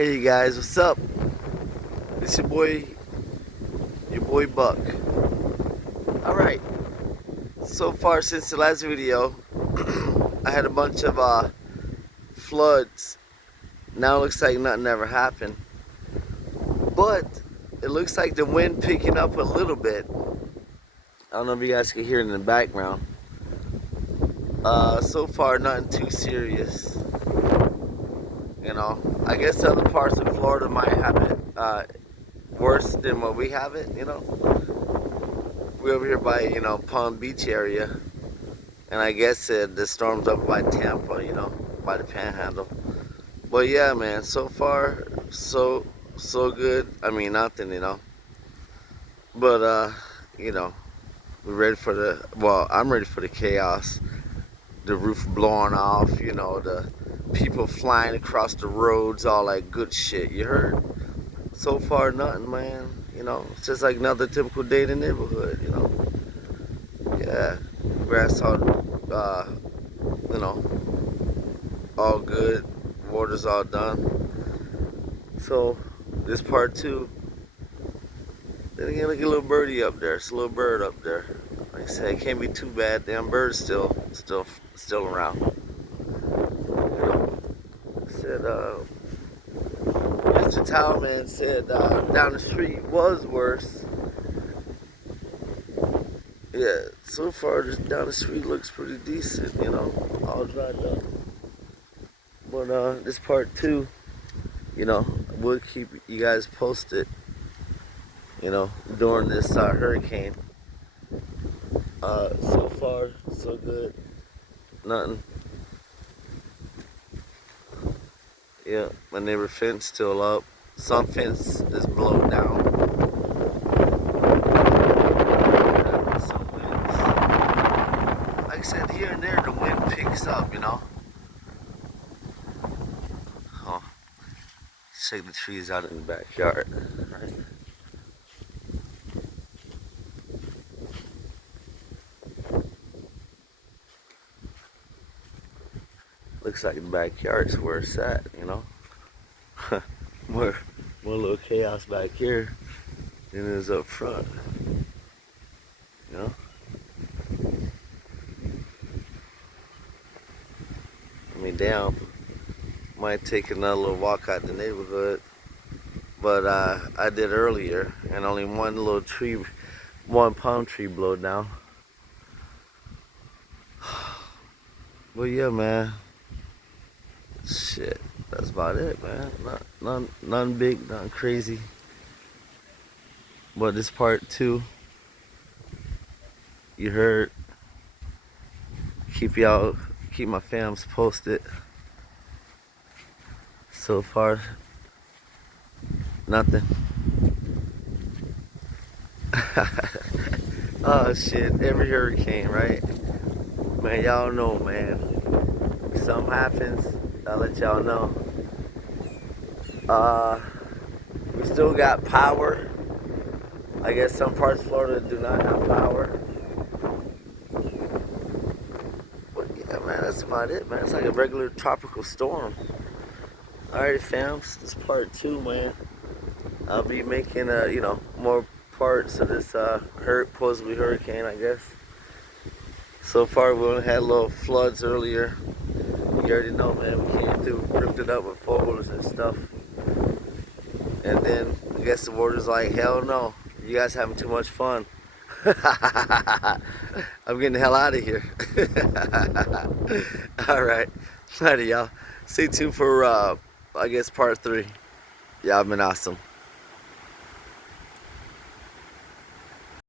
Hey you guys, what's up? It's your boy Buck. Alright, so far since the last video, I had a bunch of floods. Now it looks like nothing ever happened. But it looks like the wind picking up a little bit. I don't know if you guys can hear it in the background. So far nothing too serious. You know, I guess other parts of Florida might have it worse than what we have it, you know. We're over here by, Palm Beach area. And I guess the storm's up by Tampa, by the Panhandle. But yeah, man, so far, so good. I mean, nothing, But, we're ready for I'm ready for the chaos. The roof blowing off, the people flying across the roads, all that good shit, you heard? So far, nothing, man. It's just like another typical day in the neighborhood, Yeah, grass all, all good. Water's all done. So, this part two. Then again, look at a little birdie up there. It's a little bird up there. Like I said, it can't be too bad. Damn bird's still around. Said, Mr. Towelman said down the street was worse. Yeah, so far just down the street looks pretty decent, all dried up. But this part two, we'll keep you guys posted, during this hurricane. So far, so good. Nothing. Yeah, my neighbor fence still up. Some fence is blown down. Some winds. Like I said, here and there the wind picks up, Oh, shake the trees out in the backyard, right? Looks like the backyard's where it's at, more little chaos back here than it is up front, I mean, damn, might take another little walk out the neighborhood, but I did earlier, and only one palm tree blew down. But yeah, man. Shit, that's about it, man. Nothing big, nothing crazy. But this part two, you heard. Keep my fams posted. So far, nothing. Oh shit, every hurricane, right? Man, y'all know, man. If something happens, I'll let y'all know. We still got power. I guess some parts of Florida do not have power. But yeah, man, that's about it, man. It's like a regular tropical storm. Alright, fams, this part two, man. I'll be making, more parts of this supposedly hurricane, I guess. So far, we only had little floods earlier. You already know, man, we came through, ripped it up with four-wheelers and stuff. And then, I guess the water's like, hell no, you guys having too much fun. I'm getting the hell out of here. Alright, later y'all. Stay tuned for, I guess, part three. Y'all been awesome.